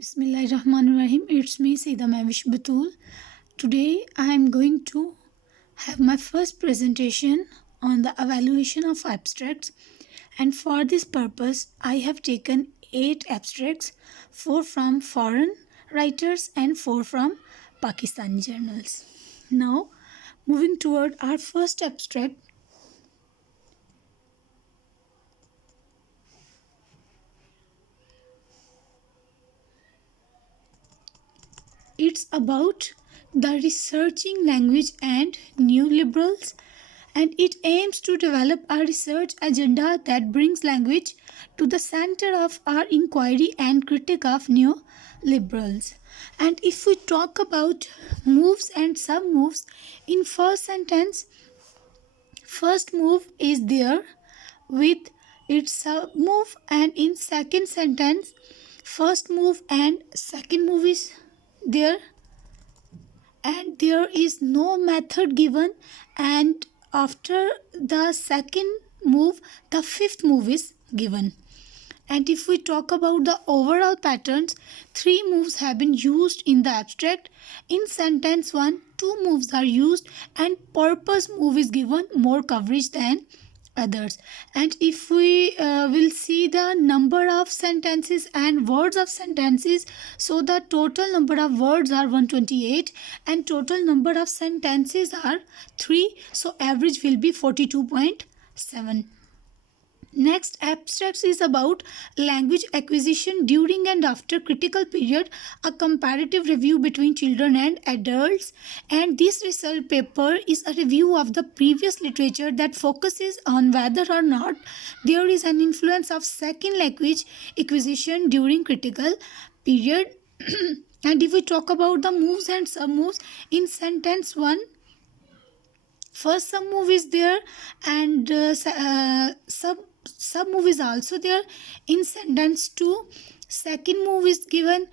Bismillahirrahmanirrahim. It's me, Saida Mavish Batul. Today I am going to have my first presentation on the evaluation of abstracts, and for this purpose I have taken 8 abstracts, 4 from foreign writers and 4 from Pakistani journals. Now, moving toward our first abstract. It's about the researching language and new liberals, and it aims to develop a research agenda that brings language to the center of our inquiry and critique of new liberals. And if we talk about moves and sub-moves, in first sentence, first move is there with its sub-move, and in second sentence, first move and second move is there, and there is no method given, and after the second move the fifth move is given. And if we talk about the overall patterns, 3 moves have been used in the abstract. In sentence 1, 2 moves are used, and purpose move is given more coverage than others. And if we will see the number of sentences and words of sentences, so the total number of words are 128 and total number of sentences are 3, so average will be 42.7. Next abstract is about language acquisition during and after critical period, a comparative review between children and adults. And this research paper is a review of the previous literature that focuses on whether or not there is an influence of second language acquisition during critical period. And if we talk about the moves and sub-moves, in sentence 1, first sub move is there, and sub move is also there. In sentence 2, second move is given.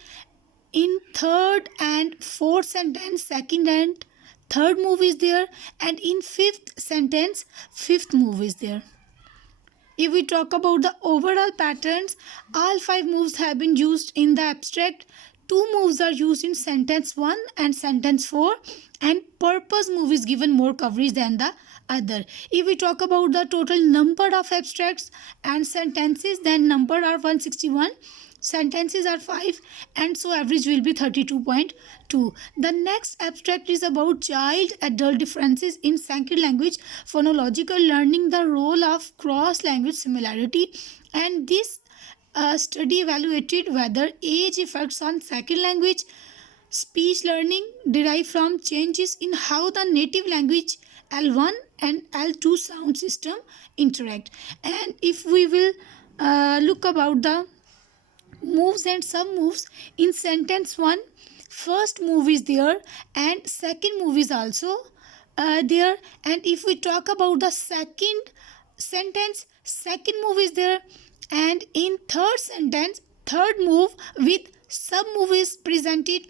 In third and fourth sentence, second and third move is there, and in fifth sentence, fifth move is there. If we talk about the overall patterns, all 5 moves have been used in the abstract. 2 moves are used in sentence 1 and sentence 4, and purpose move is given more coverage than the other. If we talk about the total number of abstracts and sentences, then number are 161, sentences are 5, and so average will be 32.2. The next abstract is about child adult differences in second language phonological learning, the role of cross language similarity. And this study evaluated whether age effects on second language speech learning derive from changes in how the native language L1 and L2 sound system interact. And if we will look about the moves and sub moves, in sentence 1, first move is there and second move is also there. And if we talk about the second sentence, second move is there, and in third sentence, third move with sub move is presented.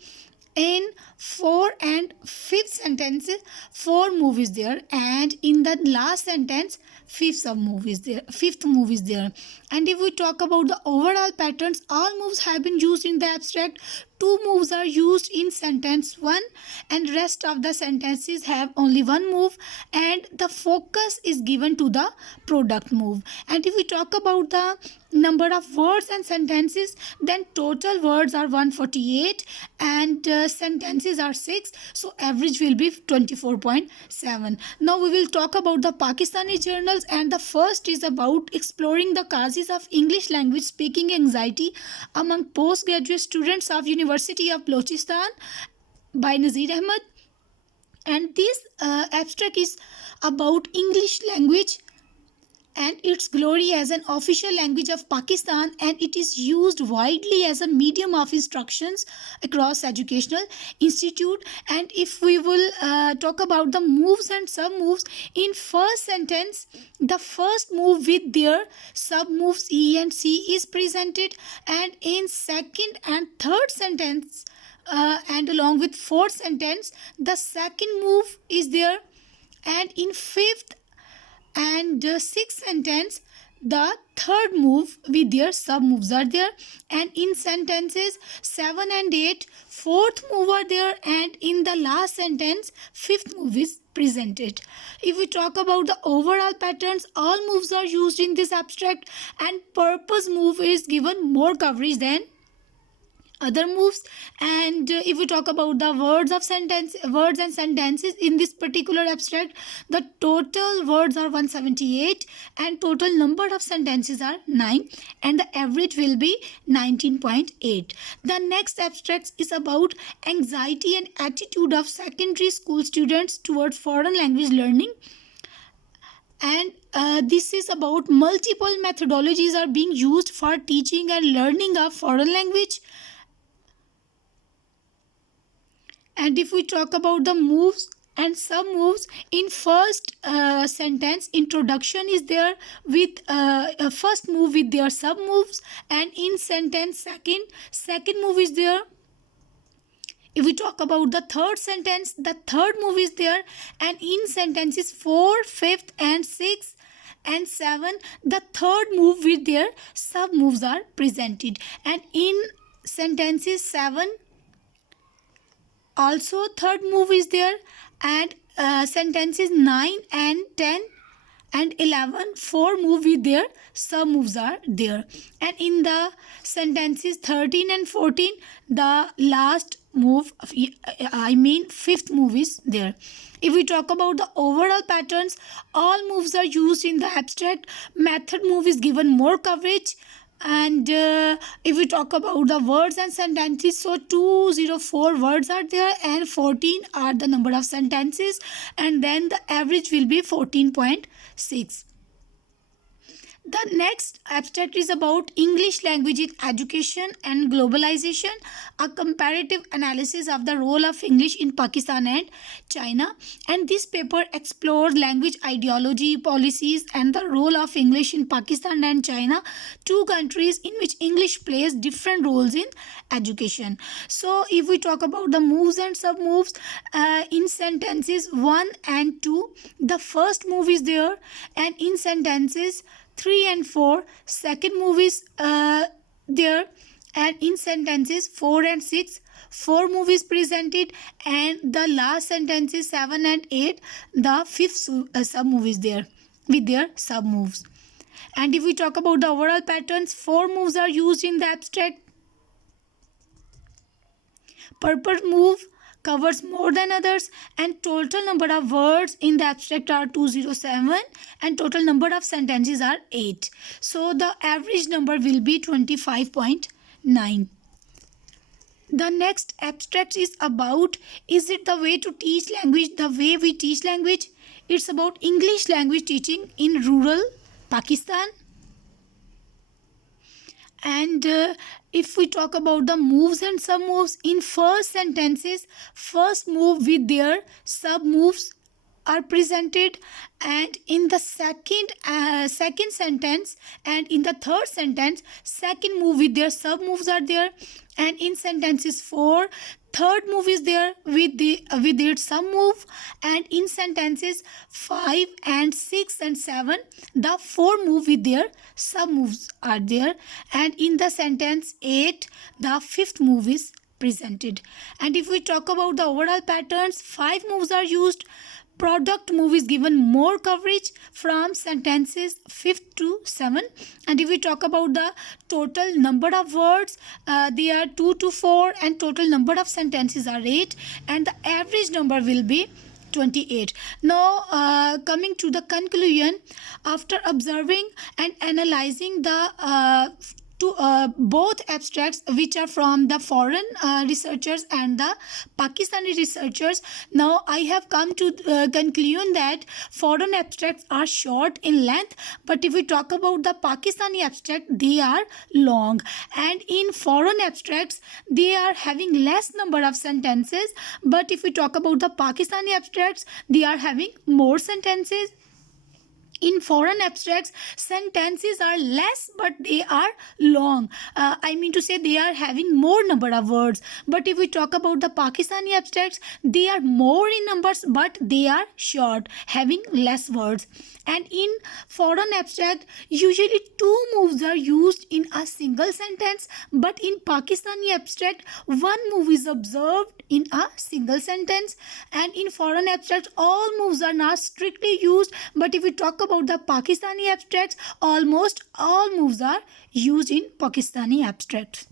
In 4 and 5th sentence, 4 move is there, and in the last sentence, fifth move is there. And if we talk about the overall patterns, all moves have been used in the abstract. 2 moves are used in sentence 1, and rest of the sentences have only 1 move, and the focus is given to the product move. And if we talk about the number of words and sentences, then total words are 148 and sentences are 6, so average will be 24.7. Now we will talk about the Pakistani journals, and the first is about exploring the causes of English language speaking anxiety among postgraduate students of University of Balochistan by Nazir Ahmed. And this abstract is about English language and its glory as an official language of Pakistan, and it is used widely as a medium of instructions across educational institute. And if we will talk about the moves and sub moves, in first sentence the first move with their sub moves E and C is presented, and in second and third sentence and along with fourth sentence the second move is there, and in fifth and sixth sentence the third move with their sub moves are there, and in sentences 7 and 8 fourth move are there, and in the last sentence fifth move is presented. If we talk about the overall patterns, all moves are used in this abstract, and purpose move is given more coverage than other moves. And if we talk about the words and sentences in this particular abstract, the total words are 178 and total number of sentences are 9, and the average will be 19.8. The next abstract is about anxiety and attitude of secondary school students towards foreign language learning, and this is about multiple methodologies are being used for teaching and learning a foreign language. And if we talk about the moves and sub moves, in first sentence introduction is there with first move with their sub moves, and in sentence second move is there. If we talk about the third sentence, the third move is there, and in sentences 4, 5th and 6th and 7 the third move with their sub moves are presented, and in sentences 7 also third move is there, and sentences 9 and 10 and 11 four move with their sub moves are there, and in the sentences 13 and 14 the last move fifth move is there. If we talk about the overall patterns, all moves are used in the abstract. Method move is given more coverage. And if we talk about the words and sentences, so 204 words are there and 14 are the number of sentences, and then the average will be 14.6. The next abstract is about English language in education and globalization, a comparative analysis of the role of English in Pakistan and China. And this paper explores language ideology, policies, and the role of English in Pakistan and China, two countries in which English plays different roles in education. So, if we talk about the moves and sub moves, in sentences 1 and 2, the first move is there, and in sentences 3 and 4 second move is there, and in sentences 4 and 6 four move is presented, and the last sentences 7 and 8 the fifth sub move is there with their sub moves. And if we talk about the overall patterns, four moves are used in the abstract. Purpose move covers more than others, and total number of words in the abstract are 207 and total number of sentences are 8. So the average number will be 25.9. The next abstract is about, is it the way to teach language, the way we teach language? It's about English language teaching in rural Pakistan. And if we talk about the moves and sub moves, in first sentences first move with their sub moves are presented, and in the second sentence and in the third sentence second move with their sub moves are there, and in sentences 4 third move is there with its sub move, and in sentences 5 and 6 and 7 the four move with their sub moves are there, and in the sentence 8 the fifth move is presented. And if we talk about the overall patterns, 5 moves are used. Product move is given more coverage from sentences 5th to 7. And if we talk about the total number of words, they are 2 to 4 and total number of sentences are 8, and the average number will be 28. Now coming to the conclusion, after observing and analyzing the both abstracts which are from the foreign researchers and the Pakistani researchers, now I have come to conclusion that foreign abstracts are short in length, but if we talk about the Pakistani abstract, they are long, and in foreign abstracts they are having less number of sentences, but if we talk about the Pakistani abstracts, they are having more sentences. In foreign abstracts, sentences are less but they are long. I mean to say, they are having more number of words. But if we talk about the Pakistani abstracts, they are more in numbers but they are short, having less words. And in foreign abstract, usually two moves are used in a single sentence, but in Pakistani abstract, one move is observed in a single sentence. And in foreign abstract, all moves are not strictly used, but if we talk about the Pakistani abstracts, almost all moves are used in Pakistani abstracts.